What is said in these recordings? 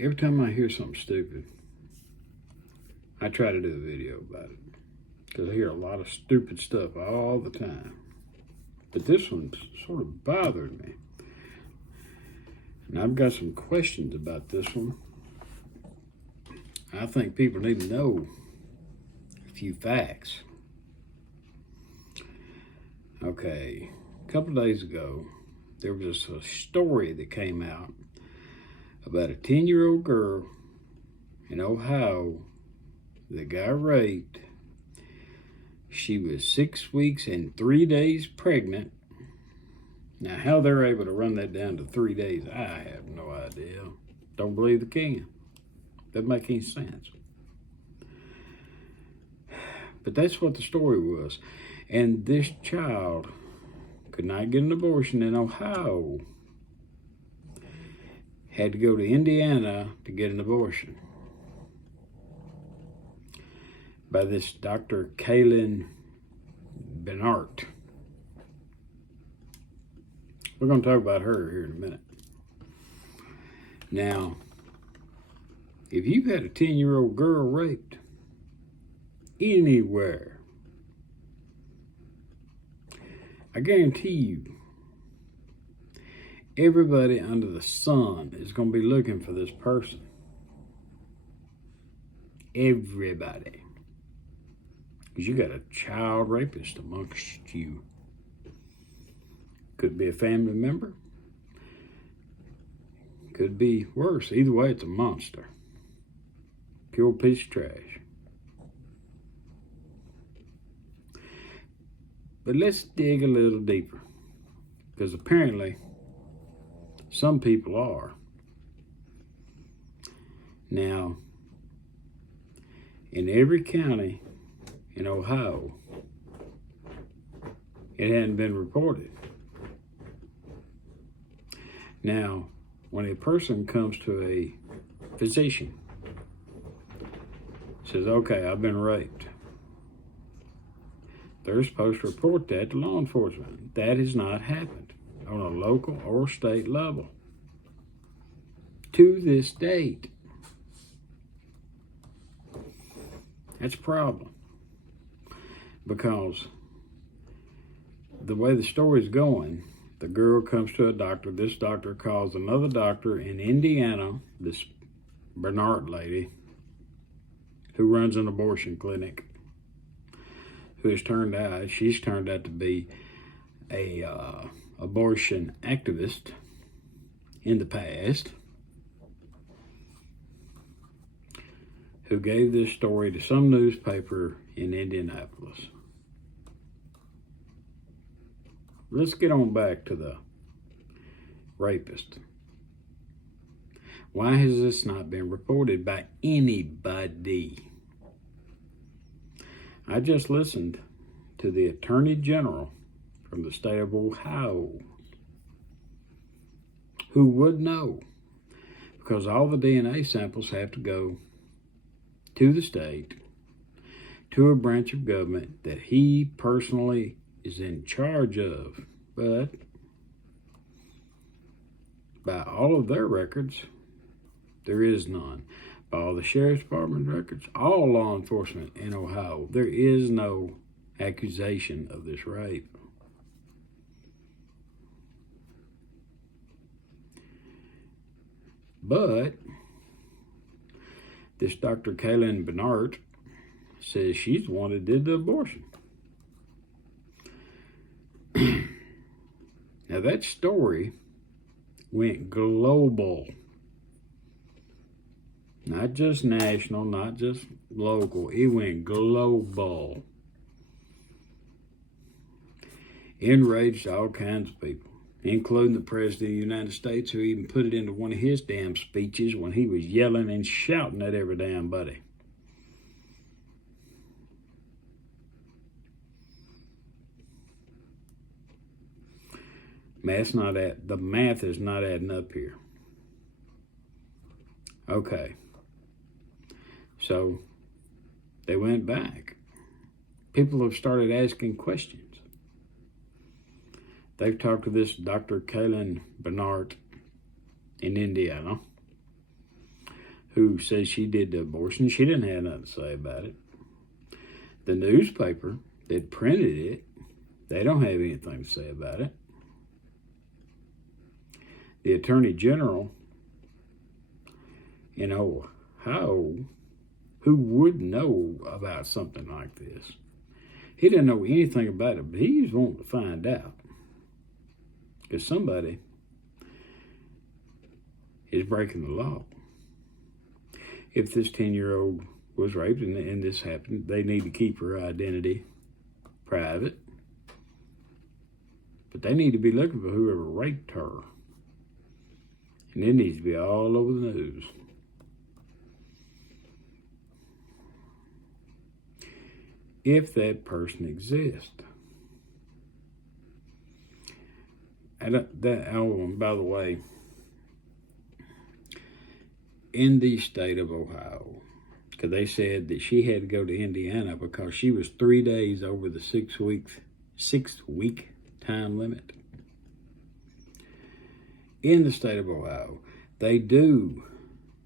Every time I hear something stupid, I try to do a video about it. Because I hear a lot of stupid stuff all the time. But this one sort of bothered me. And I've got some questions about this one. I think people need to know a few facts. Okay, a couple of days ago, there was a story that came out about a 10-year-old girl in Ohio that got raped. She was 6 weeks and 3 days pregnant. Now, how they're able to run that down to 3 days, I have no idea. Don't believe they can. Doesn't make any sense. But that's what the story was. And this child could not get an abortion in Ohio. Had to go to Indiana to get an abortion. By this Dr. Kaylin Bernhardt. We're going to talk about her here in a minute. Now, if you've had a 10-year-old girl raped anywhere, I guarantee you, everybody under the sun is going to be looking for this person. Everybody. Because you got a child rapist amongst you. Could be a family member. Could be worse. Either way, it's a monster. Pure piece of trash. But let's dig a little deeper. Because apparently, some people are. Now, in every county in Ohio, it hadn't been reported. Now, when a person comes to a physician, says, okay, I've been raped, they're supposed to report that to law enforcement. That has not happened on a local or state level to this date. That's a problem. Because the way the story's going, the girl comes to a doctor. This doctor calls another doctor in Indiana, this Bernhardt lady, who runs an abortion clinic, she's turned out to be a abortion activist in the past, who gave this story to some newspaper in Indianapolis. Let's get on back to the rapist. Why has this not been reported by anybody? I just listened to the Attorney General from the state of Ohio, who would know, because all the DNA samples have to go to the state, to a branch of government that he personally is in charge of. But by all of their records, there is none. By all the sheriff's department records, all law enforcement in Ohio, there is no accusation of this rape. But this Dr. Kaylin Bernhardt says she's the one that did the abortion. Now that story went global. Not just national, not just local. It went global. Enraged all kinds of people, including the President of the United States, who even put it into one of his damn speeches when he was yelling and shouting at every damn buddy. The math is not adding up here. Okay. So they went back. People have started asking questions. They've talked to this Dr. Kaylin Bernhardt in Indiana. who says she did the abortion. She didn't have nothing to say about it. The newspaper that printed it, they don't have anything to say about it. The Attorney General in Ohio, who would know about something like this? He didn't know anything about it, but he's wanting to find out. Because somebody is breaking the law. If this 10-year-old was raped and this happened, they need to keep her identity private. But they need to be looking for whoever raped her. And it needs to be all over the news. If that person exists. By the way, in the state of Ohio, because they said that she had to go to Indiana because she was 3 days over the 6 week time limit. In the state of Ohio, they do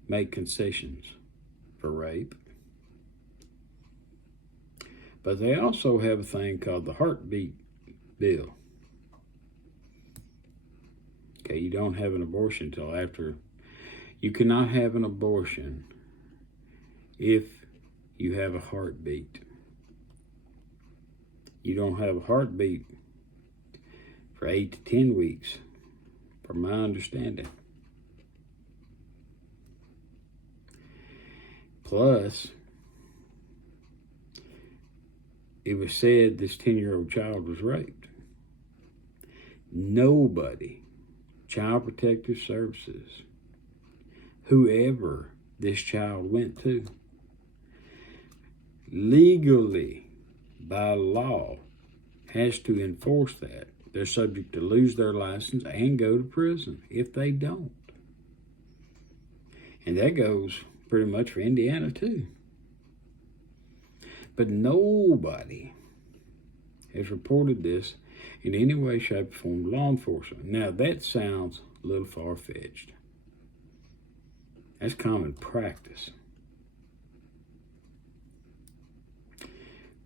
make concessions for rape, but they also have a thing called the heartbeat bill. Okay, you don't have an abortion until after. You cannot have an abortion if you have a heartbeat. You don't have a heartbeat for 8 to 10 weeks, from my understanding. Plus, it was said this 10-year-old child was raped. Nobody, Child Protective Services, whoever this child went to, legally, by law, has to enforce that. They're subject to lose their license and go to prison if they don't. And that goes pretty much for Indiana too. But nobody has reported this in any way, shape, or form to law enforcement. Now that sounds a little far-fetched. That's common practice.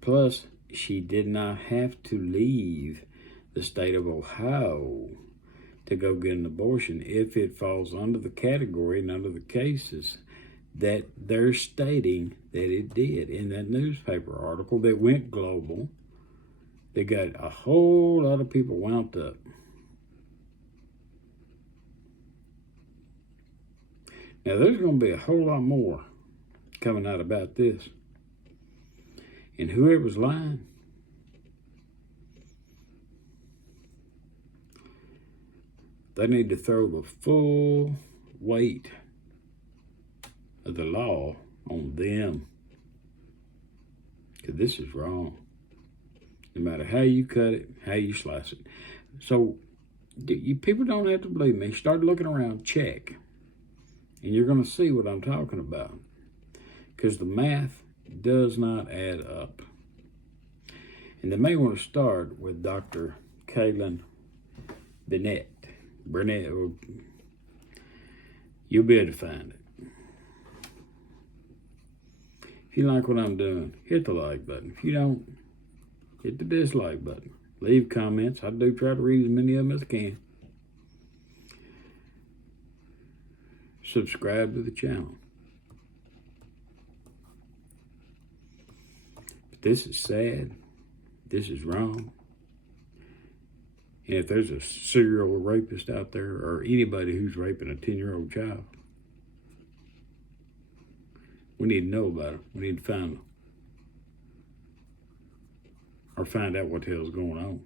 Plus, she did not have to leave the state of Ohio to go get an abortion if it falls under the category and under the cases that they're stating that it did in that newspaper article that went global. They got a whole lot of people wound up. Now, there's going to be a whole lot more coming out about this. And whoever's lying, they need to throw the full weight of the law on them. Because this is wrong. No matter how you cut it, how you slice it. So, people don't have to believe me. Start looking around, check. And you're going to see what I'm talking about. Because the math does not add up. And they may want to start with Dr. Kaylin Burnett. You'll be able to find it. If you like what I'm doing, hit the like button. If you don't, hit the dislike button. Leave comments. I do try to read as many of them as I can. Subscribe to the channel. But this is sad. This is wrong. And if there's a serial rapist out there or anybody who's raping a 10-year-old child, we need to know about it. We need to find them. Or find out what the hell's going on.